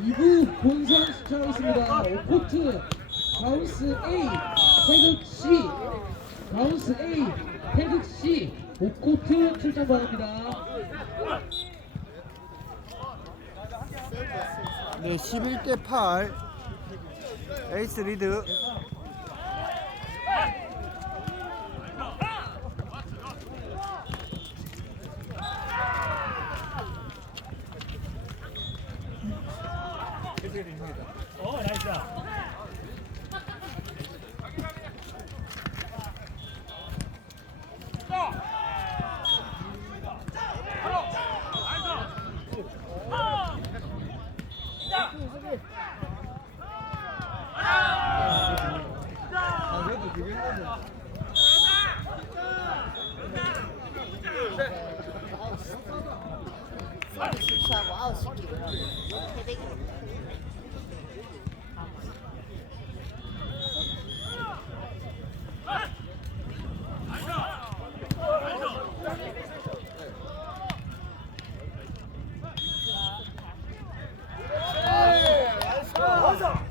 2부 본선 시작하겠습니다. 5코트 바운스 A 태극 C 바운스 A 태극 C 5코트 출전 바랍니다. 네, 11대 8. 에이스 리드. 서울 출시하고 아웃 시키고 패배기 자,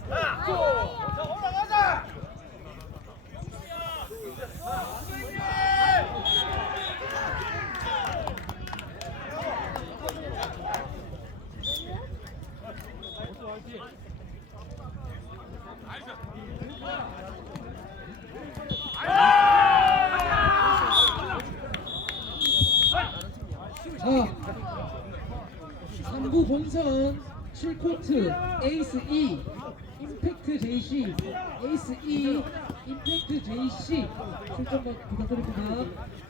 3부 본선 7코트 에이스 E 임팩트 JC 에이스 E 임팩트 JC 출전 부- 부탁드립니다.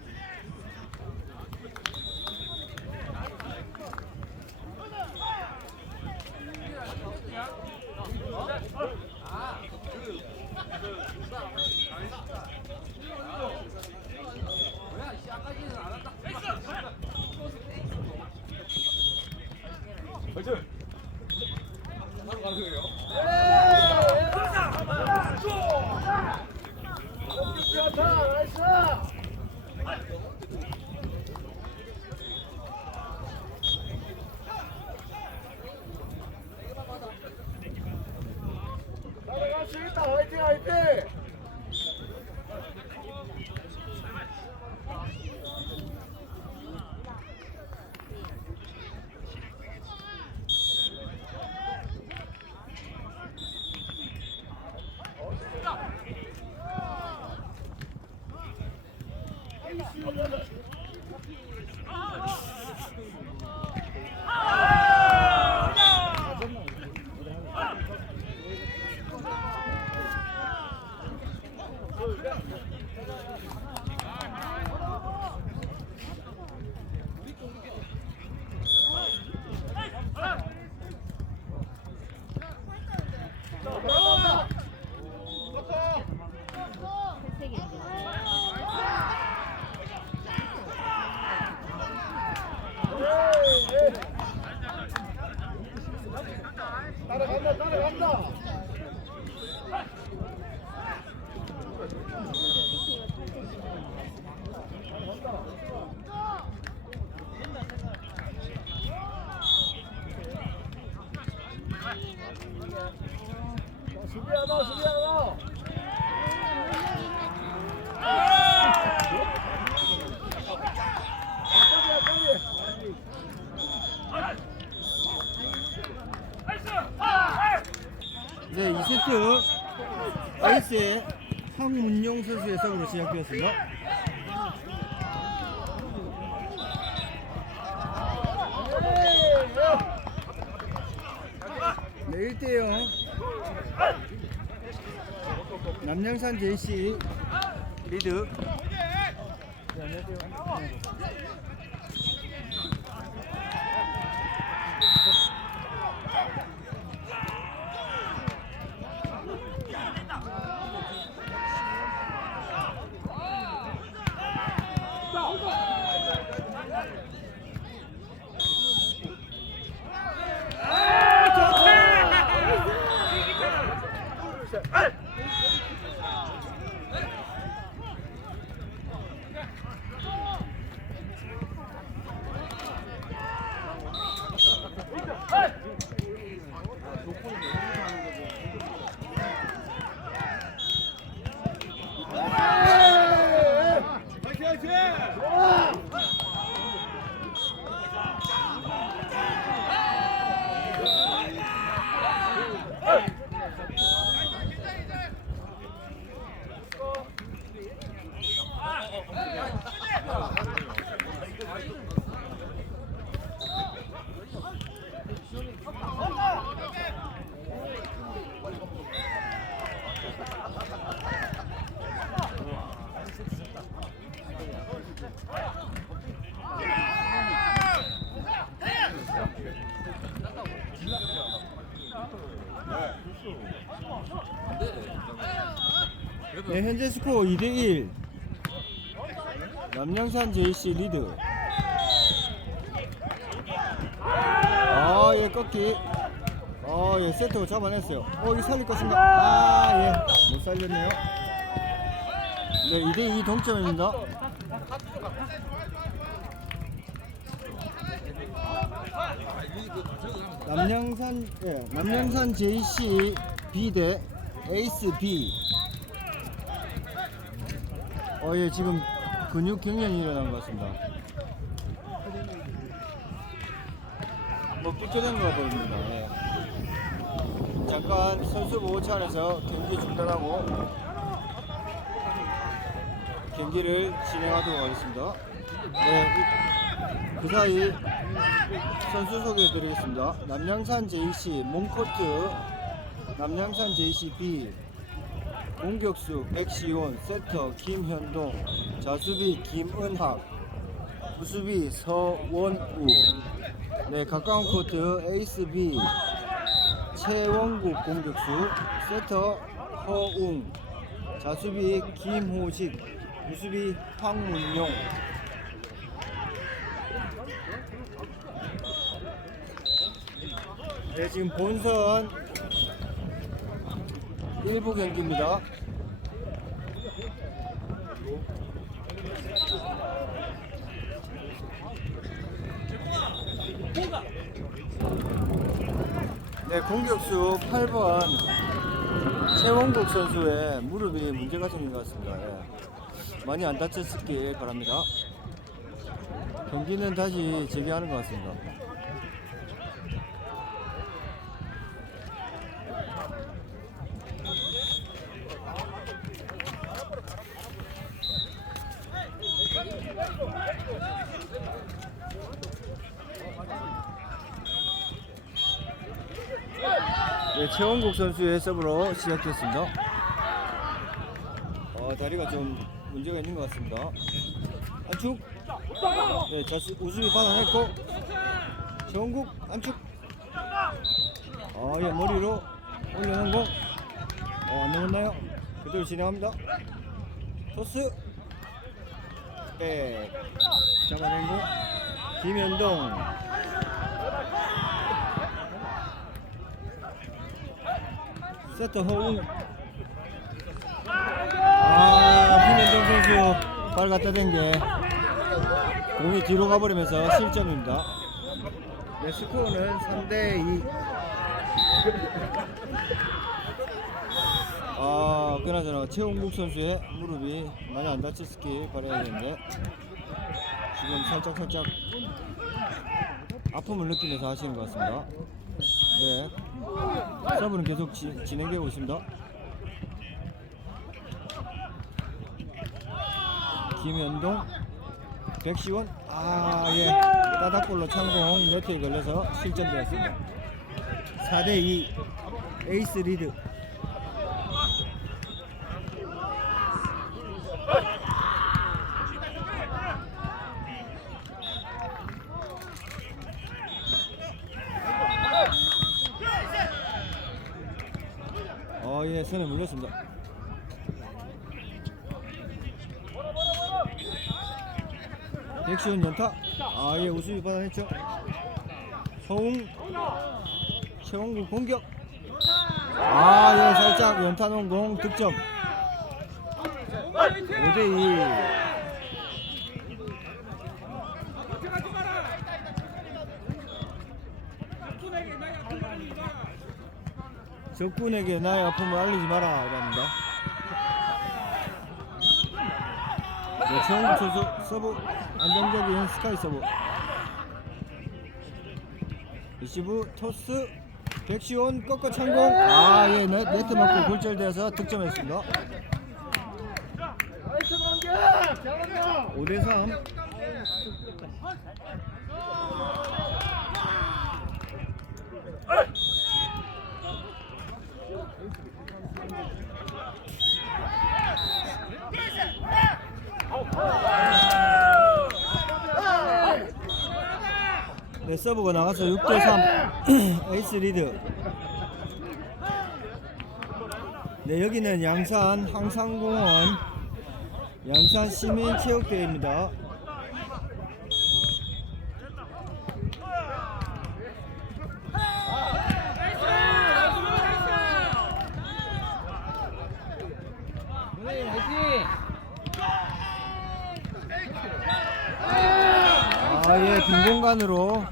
화이팅 화이팅! 따라간다 따라간다 수비 하나 수비 하나 네, 2세트 아이스의 황문용 선수의 서브로 시작되었습니다. 네, 1대0 남양산 JC 리드. 네, 현재 스코어 2대1. 남양산 JC 리드. 아, 예, 꺾기. 아, 예, 세트로 잡아냈어요. 어, 이 살릴 것인가? 아, 예, 못 살렸네요. 네, 2대2 동점입니다. 남양산, 예, 남양산 JC B 대 에이스 B. 어, 예, 지금 근육 경련이 일어난 것 같습니다. 뭐거 보입니다. 예. 잠깐 선수 보호차 안에서 경기 중단하고 경기를 진행하도록 하겠습니다. 네, 이- 그 사이 선수 소개해 드리겠습니다. 남양산 JC 몽코트 남양산 JC B 공격수 백시온 세터 김현동 자수비 김은학 후수비 서원우. 네 가까운 코트 에이스 B 최원국 공격수 세터 허웅. 자수비 김호식 우수비 황문용. 네 지금 본선 1부 경기입니다 네, 공격수 8번 최원국 선수의 무릎이 문제가 생긴 것 같습니다. 예. 많이 안 다쳤길 바랍니다. 경기는 다시 재개하는 것 같습니다. 네, 최원국 선수의 서브로 시작됐습니다. 어, 다리가 좀 문제가 있는 것 같습니다. 안축. 네, 자수 우수비 받아냈고 최원국 안축. 아, 예, 머리로 올려놓은 공. 어, 안 넘었나요? 그대로 진행합니다. 토스. 네, 잡아낸 공. 김현동. 세터 허웅 아 김현정 선수 발 갖다 댄게 공이 뒤로 가버리면서 실점입니다. 네 스코어는 3대2 아 그나저나 최홍국 선수의 무릎이 많이 안 다쳤길 바라야겠는데 지금 살짝 살짝 아픔을 느끼면서 하시는 것 같습니다. 네 서브는 계속 지, 진행되고 있습니다. 김현동, 백시원, 아 예, 따닥볼로 창공 네트에 걸려서 실점되었습니다. 4대2 에이스 리드. 어, 예, 손에 물렸습니다. 백시원 연타. 아, 예, 우수비 받아냈죠. 서웅, 최홍구 공격. 아, 예, 살짝 연타 놓은 공 득점. 5대2. 적군에게 나의 아픔을 알리지 마라 이랍니다. 네, 최홍국 선수 서브 안정적인 스카이 서브. 리시브 토스 백시온 꺾어 창공. 아, 예, 네, 네트 맞고 골절되어서 득점했습니다. 5대 3. 네, 서브가 나가서 6대 3 에이스 리드. 네, 여기는 양산 항상공원 양산 시민체육대회입니다. 네, 화이팅! 아, 예, 빈 공간으로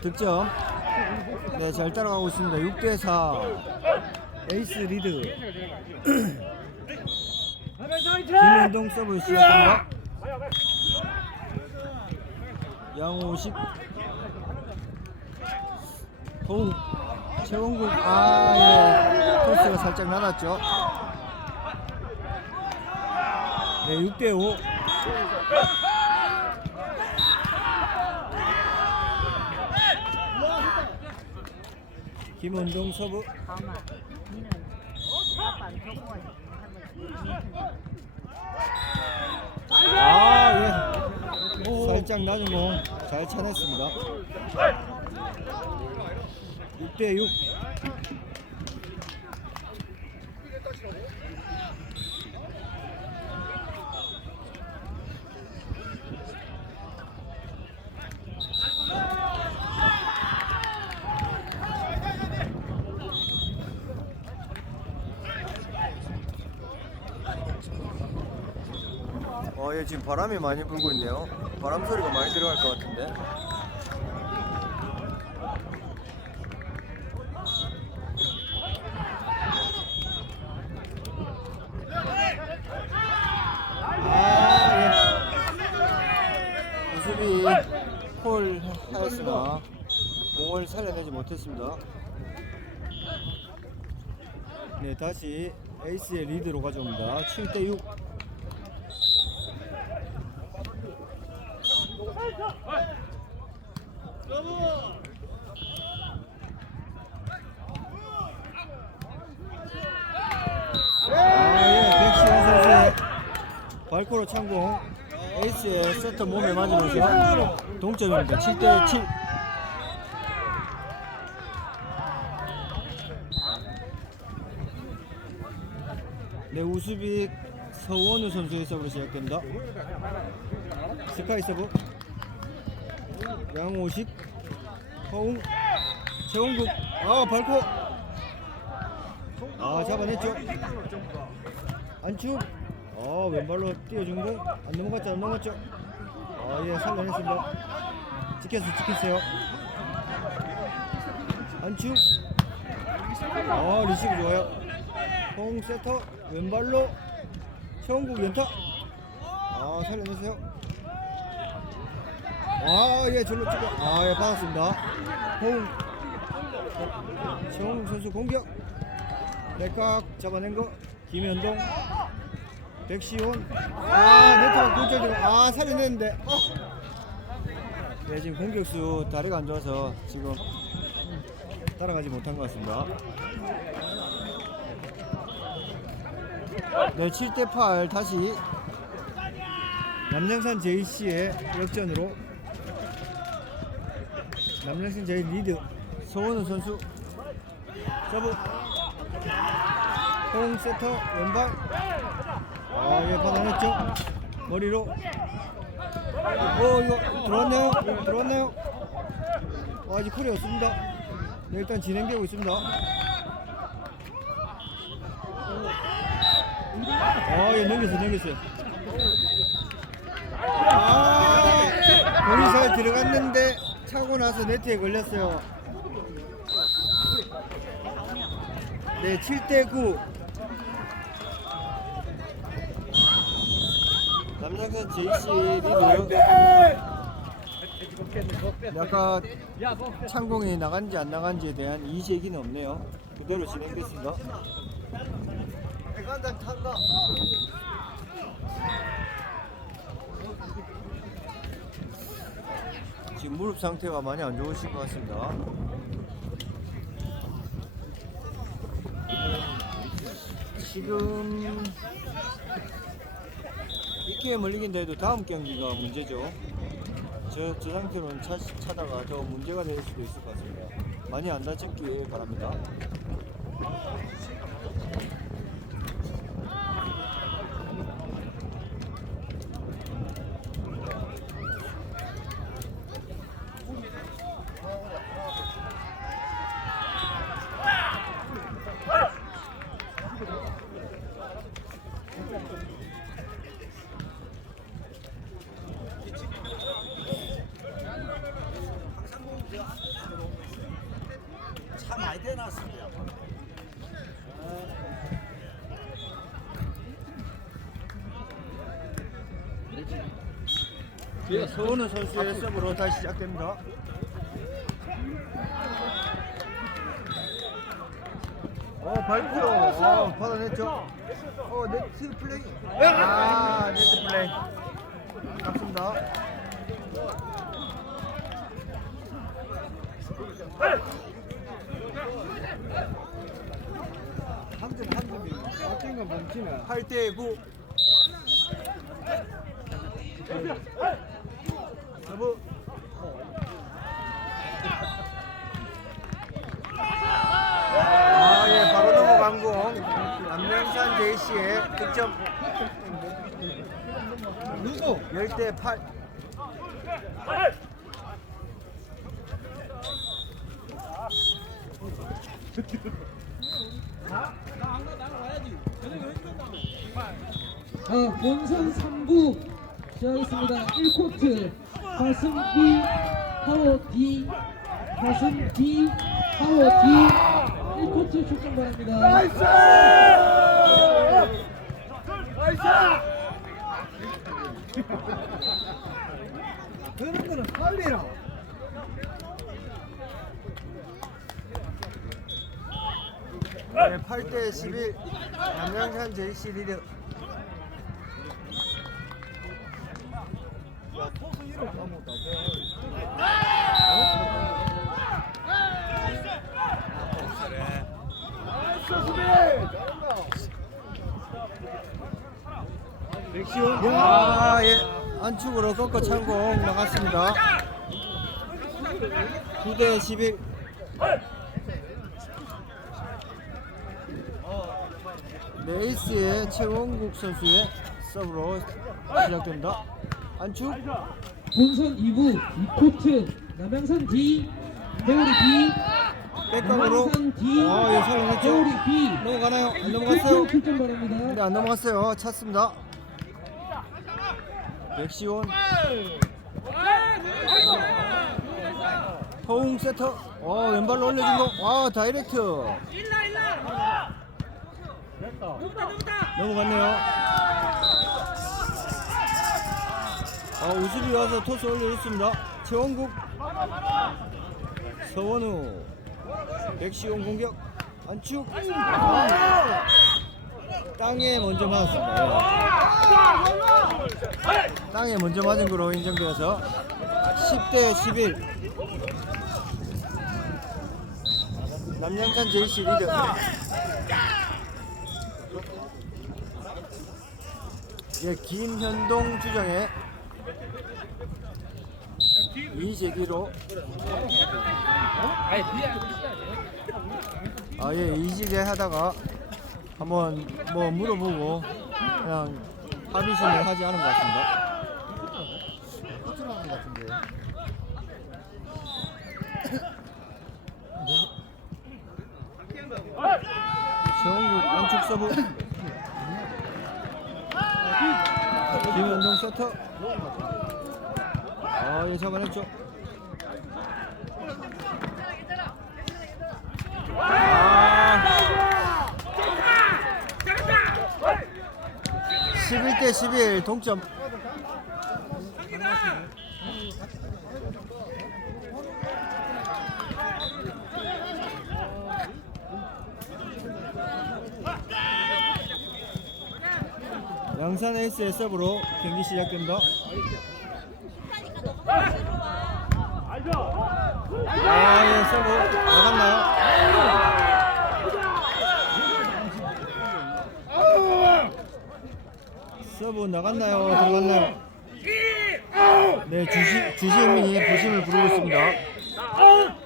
득점. 네, 잘 따라가고 있습니다. 6대 4. 에이스 리드. 김현동 서브 시작합니다. 양호식. 호우. 최원국. 아, 예. 토스가 살짝 낮았죠. 네, 6대 5. 아빠는 저거가 아 예. 살짝 낮은 공잘 차냈습니다. 6대 6. 어, 예, 지금 바람이 많이 불고 있네요. 바람 소리가 많이 들어갈 것 같은데. 우수비 콜 하였으나 공을 살려내지 못했습니다. 네, 다시 에이스의 리드로 가져옵니다. 7대 6. 아, 예, 백시현 선수의 발코로 창공 에이스의 세터 몸에 맞으면서 동점입니다. 7대 7. 네, 우수빅 서원우 선수의 서브로 시작됩니다. 스카이 서브 양호식 허웅 최홍국 아 발코 아 잡아냈죠 안축 아 왼발로 띄워준 공안 넘어갔죠 안 넘어갔죠 아예 살려냈습니다 지켰어 지켰어요 안축 아 리시브 좋아요 홍 세터 왼발로 최홍국 연타 아 살려냈어요 아, 예, 절로 찍어. 아, 예, 받았습니다. 호응. 최홍 선수 공격. 백각 잡아낸 거. 김현동. 백시온. 아, 네트워크 굴절되고. 아, 살려냈는데. 네, 지금 공격수 다리가 안 좋아서 지금 따라가지 못한 것 같습니다. 네, 7대8 다시 남양산 JC의 역전으로 남양산 제일 리드 서원우 선수 서브 홍 세터 왼발 아 예 받아냈죠? 머리로. 어 이거 들어왔네요. 들어왔네요. 아, 아직 콜이 없습니다. 네, 일단 진행되고 있습니다. 아 예 넘겼어요 넘겼어요. 아, 머리 사이 들어갔는데 차고 나서 네트에 걸렸어요. 네, 7대 9. 남양산 JC 리드. 아까 창공이 나간지 안 나간지에 대한 이의 제기는 없네요. 그대로 진행됐습니다. 지금 무릎 상태가 많이 안 좋으신 것 같습니다. 지금 이 게임 걸리긴다 해도 다음 경기가 문제죠. 저, 저 상태로는 차, 차다가 더 문제가 될 수도 있을 것 같습니다. 많이 안 다쳤길 바랍니다. 서은우 선수의 서브로 다시 시작됩니다. 어, 발표. 어, 받아냈죠. 어, 네트 플레이. 아, 네트 플레이. 맞습니다. 한점 한 점이 어떤 건 멈추네 8대 9. 서브. 아, 예, 바로 넘어간 공. 남명산 JC의 득점. 누구? 10대 8. 아, 본선 3구 시작하겠습니다. 1코트 가슴 B 파워 D 가슴 D 파워 D 1코트 출전 바랍니다. 8대 11 양양산 제1 1 1 9대 11. 네이스의 최원국 선수의 서브로 시작됩니다. 안축. 본선 2구 2코트 남양산 D 회오리 B 백감으로. 남양산 D 아, 예, 살아냈죠. 회오리 B 넘어가나요? 안 1코트 넘어갔어요. 출전 바랍니다. 네, 안 넘어갔어요. 찼습니다. 백시온. 허웅 세터. 어, 왼발로 올려준 거. 와, 다이렉트. 넘어갔네요. 아, 우수비 와서 토스 올려줬습니다. 최원국. 서원우. 백시온 공격. 안축. 아, 땅에 먼저 맞았습니다. 예. 땅에 먼저 맞은 거로 인정되어서 10대 11. 남양산 JC 리드. 예, 김현동 주장의 이재기로 아, 예, 이지제 하다가 한번 뭐 물어보고 그냥 합의심을 하지 않은 것 같습니다. 호주라는 것 같은데. 정국 안축 서브. 김현동 세터. 아, 예, 잡아냈죠. 아. 11대 11 동점. 양산 에이스의 서브로 경기 시작됩니다. 아, 예, 서브 나갔나요? 서브 나갔나요? 들어갔나요? 네, 주시, 주시민이 부심을 부르고 있습니다. 아,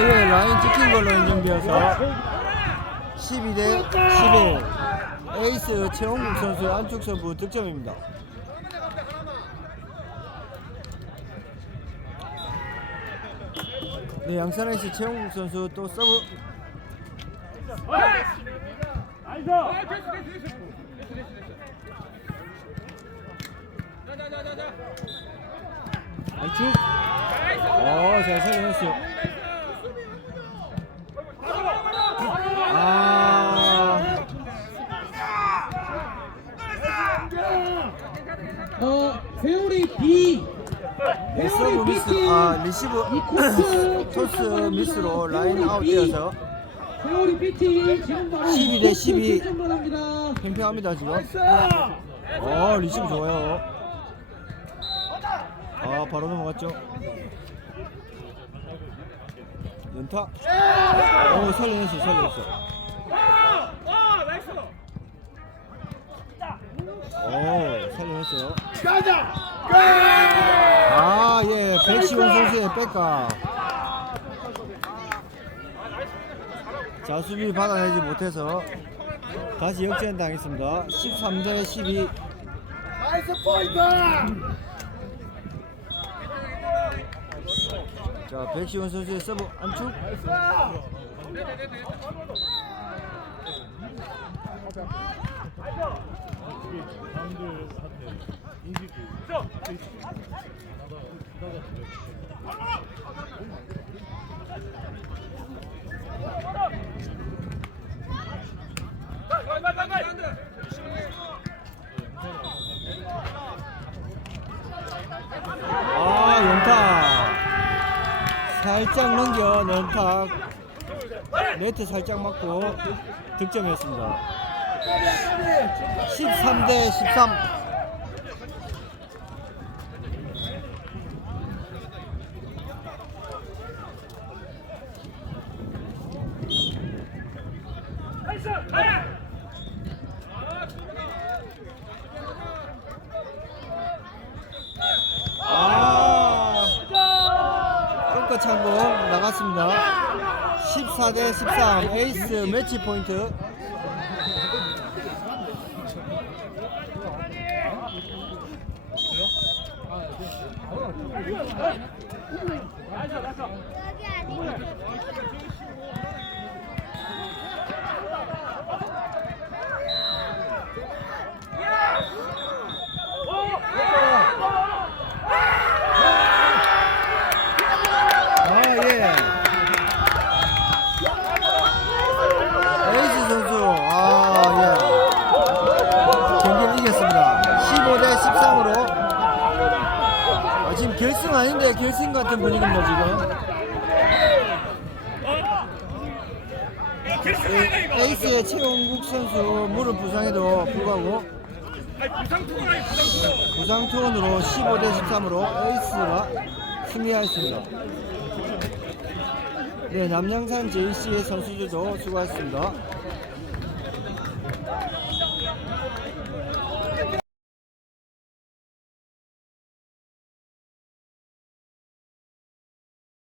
예, 라인 찍힌 걸로 인정되어서 12대 11. 에이스 최홍국 선수의 안쪽 서브 득점입니다. 네, 양산 에이스 최홍국 선수 또 서브. 안쪽. 어, 잘 살려냈어요. 아, 어, 회오리 B. 네, 서브 미스, 아, 리시브 토스 미스로 라인 아웃되어서 회오리 BT 지금 바로 12 대 12. 바랍니다. 팽팽합니다 지금. 어, 리시브 좋아요. 아, 바로 넘어갔죠. 연타. 오, 살려냈어, 살려냈어. 오, 살려냈어요. 아, 예, 백시원 선수의 백가. 자, 수비 받아내지 못해서 다시 역전 당했습니다. 13대 12. 나이스 포인트! 자, 백시원 선수의 서브 안축. 살짝 넘겨 연타. 네트 살짝 맞고 득점이었습니다. 13 대 13. 아, 똥까 차고 나갔습니다. 14 대 13 에이스 매치 포인트. 여기 아니야. 아, 예. 에이스 선수, 아, 예. 경기를 이겼습니다. 15대 13으로. 아, 지금 결승 아닌데 결승 같은 분위기입니다, 지금. 에- 에이스의 최원국 선수 무릎 부상에도 불구하고 부상 투혼으로 15대 13으로 에이스가 승리하였습니다. 네, 남양산 JC의 선수들도 수고하셨습니다.